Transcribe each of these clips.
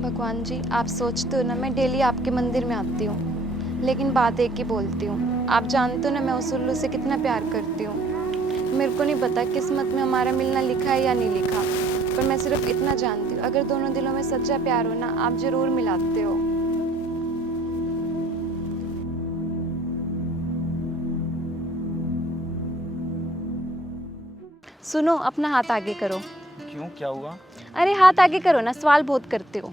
भगवान जी, आप सोचते हो ना मैं डेली आपके मंदिर में आती हूँ, लेकिन बात एक ही बोलती हूँ। आप जानते हो ना मैं उस उल्लू से कितना प्यार करती हूँ। मेरे को नहीं पता किस्मत में हमारा मिलना लिखा है या नहीं लिखा, पर मैं सिर्फ इतना जानती हूँ, अगर दोनों दिलों में सच्चा प्यार हो ना, आप जरूर मिलाते हो। सुनो, अपना हाथ आगे करो। क्यों, क्या हुआ? अरे हाथ आगे करो ना, सवाल बहुत करते हो।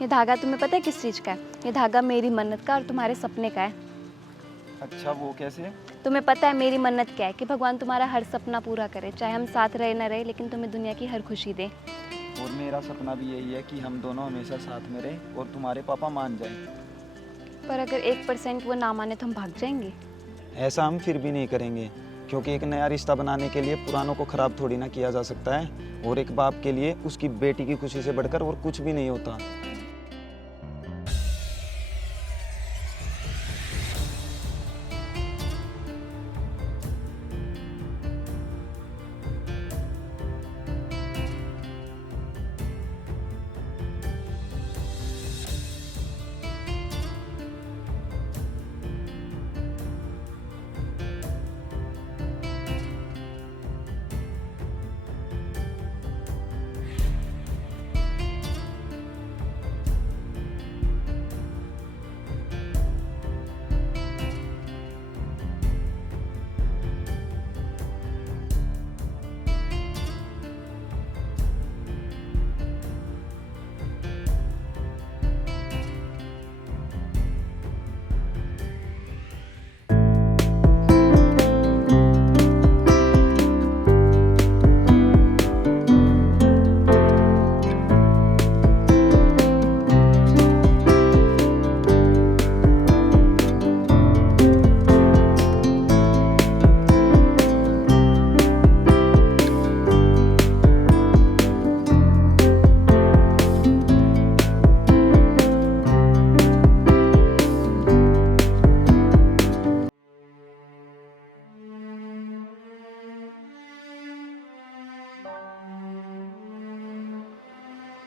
ये धागा तुम्हें पता है किस चीज का है? ये धागा मेरी मन्नत का और तुम्हारे सपने का है। अच्छा, वो कैसे? तुम्हें पता है मेरी मन्नत क्या है? कि भगवान तुम्हारा हर सपना पूरा करे, चाहे हम साथ रहे ना रहे, लेकिन तुम्हें दुनिया की हर खुशी दे। और मेरा सपना भी यही है कि हम दोनों हमेशा साथ में रहें और तुम्हारे पापा मान जाएं। पर अगर 1% वो ना माने तो हम भाग जाएंगे। ऐसा हम फिर भी नहीं करेंगे, क्योंकि एक नया रिश्ता बनाने के लिए पुरानों को खराब थोड़ी ना किया जा सकता है। और एक बाप के लिए उसकी बेटी की खुशी से बढ़कर और कुछ भी नहीं होता।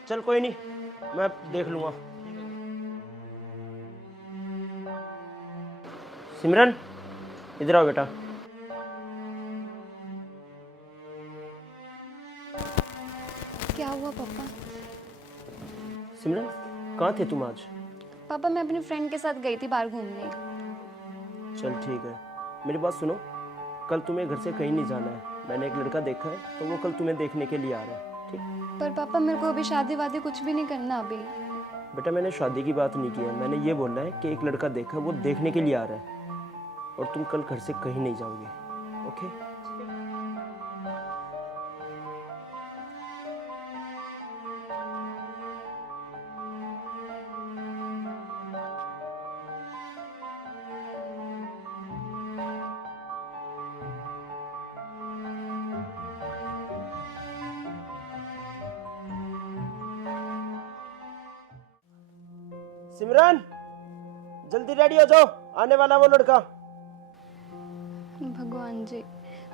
चल कोई नहीं, मैं देख लूंगा। सिमरन, इधर आओ बेटा। क्या हुआ पापा? सिमरन, कहाँ थे तुम आज? पापा मैं अपनी फ्रेंड के साथ गई थी बाहर घूमने। चल ठीक है, मेरी बात सुनो। कल तुम्हें घर से कहीं नहीं जाना है। मैंने एक लड़का देखा है, तो वो कल तुम्हें देखने के लिए आ रहा है। ठीक? पर पापा मेरे को अभी शादी वादी कुछ भी नहीं करना अभी। बेटा, मैंने शादी की बात नहीं की है। मैंने ये बोला है कि एक लड़का देखा है, वो देखने के लिए आ रहा है, और तुम कल घर से कहीं नहीं जाओगे। ओके? सिमरन, जल्दी रेडी हो जाओ, आने वाला वो लड़का। भगवान जी,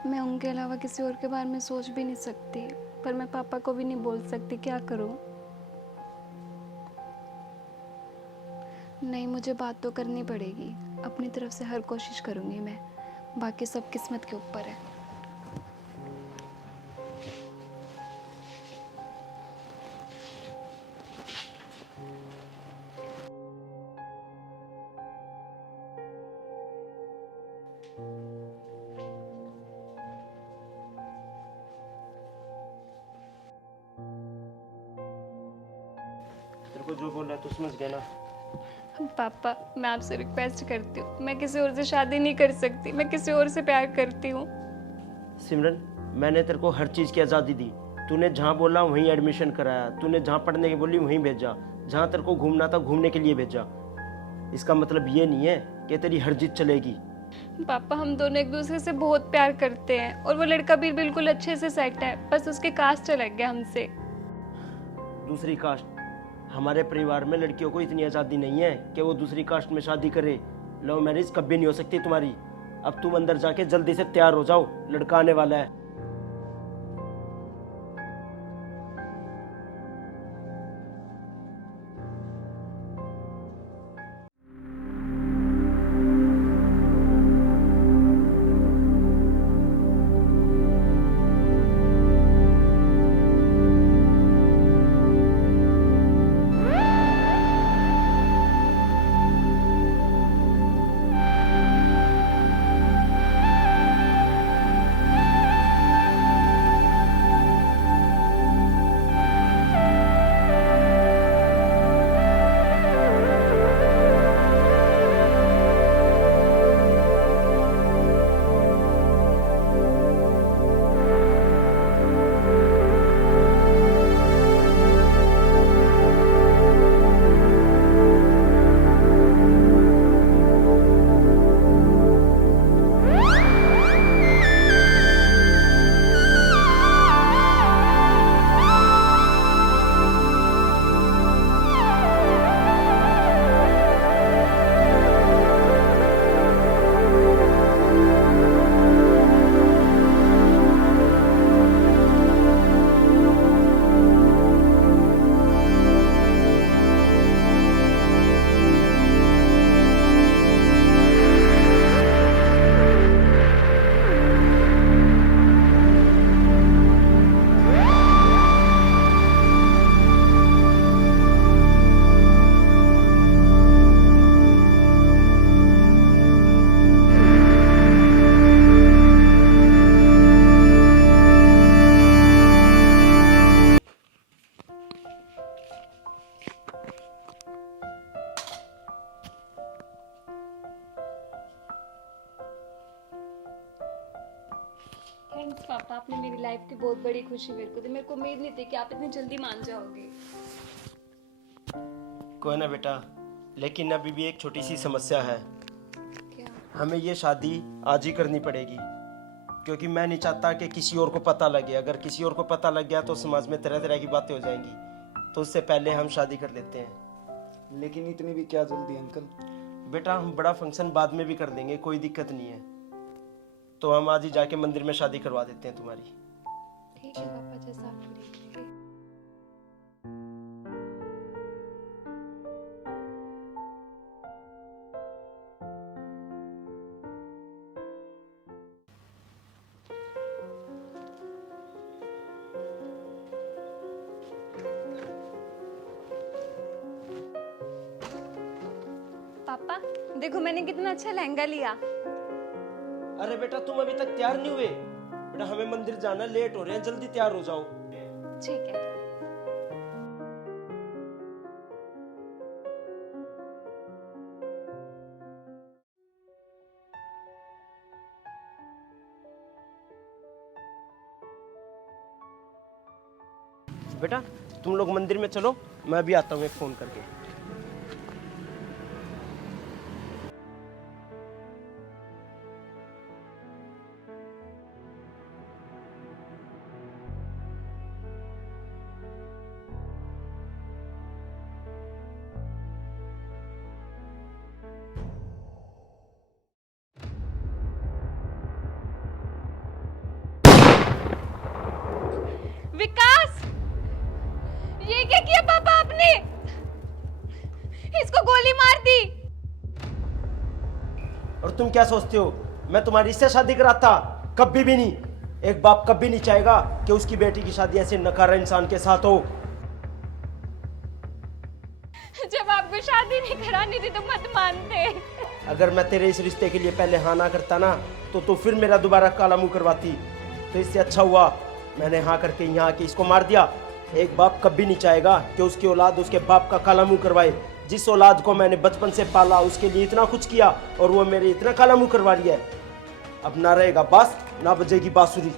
मैं उनके अलावा किसी और के बारे में सोच भी नहीं सकती, पर मैं पापा को भी नहीं बोल सकती। क्या करूं? नहीं, मुझे बात तो करनी पड़ेगी। अपनी तरफ से हर कोशिश करूंगी मैं, बाकी सब किस्मत के ऊपर है। तेरे को जो बोल रहा है तू समझ गया ना? पापा मैं आपसे रिक्वेस्ट करती हूँ, मैं किसी और से शादी नहीं कर सकती, मैं किसी और से प्यार करती हूँ। सिमरन, मैंने तेरे को हर चीज़ की आज़ादी दी। तूने जहाँ बोला वहीं एडमिशन कराया, तूने जहाँ पढ़ने की बोली वहीं भेजा, जहाँ तेरे को घूमना था घूमने के लिए भेजा। इसका मतलब ये नहीं है कि तेरी हर जिद चलेगी। पापा हम दोनों एक दूसरे से बहुत प्यार करते हैं, और वो लड़का भी बिल्कुल अच्छे से सेट है, बस उसके कास्ट अलग गया हमसे। दूसरी कास्ट? हमारे परिवार में लड़कियों को इतनी आज़ादी नहीं है कि वो दूसरी कास्ट में शादी करे। लव मैरिज कभी नहीं हो सकती तुम्हारी। अब तुम अंदर जाके जल्दी से तैयार हो जाओ, लड़का आने वाला है। थैंक्स पापा, आपने मेरी लाइफ की बहुत बड़ी खुशी मेरे को दी। मेरे को उम्मीद नहीं थी कि आप इतनी जल्दी मान जाओगे। कोई ना बेटा, लेकिन अभी भी एक छोटी सी समस्या है। क्या? हमें ये शादी आज ही करनी पड़ेगी, क्योंकि मैं नहीं चाहता कि किसी और को पता लगे। अगर किसी और को पता लग गया तो समाज में तरह तरह की बातें हो जाएंगी, तो उससे पहले हम शादी कर लेते हैं। लेकिन इतनी भी क्या जल्दी अंकल? बेटा, हम बड़ा फंक्शन बाद में भी कर देंगे, कोई दिक्कत नहीं है। तो हम आज ही जाके मंदिर में शादी करवा देते हैं तुम्हारी। ठीक है पापा, जैसा आप बोलिए। पापा देखो, मैंने कितना अच्छा लहंगा लिया। अरे बेटा, तुम अभी तक तैयार नहीं हुए? बेटा, हमें मंदिर जाना, लेट हो रहे हैं, जल्दी तैयार हो जाओ। ठीक है। बेटा, तुम लोग मंदिर में चलो, मैं भी आता हूँ एक फोन करके। विकास, ये क्या किया पापा आपने? इसको गोली मार दी। और तुम क्या सोचते हो मैं तुम्हारी इससे शादी कराता? कभी भी नहीं। एक बाप कभी नहीं चाहेगा कि उसकी बेटी की शादी ऐसे नकारा इंसान के साथ हो। जब आपको शादी नहीं करानी थी तो मत मानते। अगर मैं तेरे इस रिश्ते के लिए पहले हाँ ना करता ना, तो फिर मेरा दोबारा काला मुंह करवाती। तो इससे अच्छा हुआ मैंने हाँ करके यहाँ आके इसको मार दिया। एक बाप कभी नहीं चाहेगा कि उसकी औलाद उसके बाप का काला मुंह करवाए। जिस औलाद को मैंने बचपन से पाला, उसके लिए इतना कुछ किया, और वो मेरे इतना काला मुंह करवा रही है। अब ना रहेगा बास, ना बजेगी बांसुरी।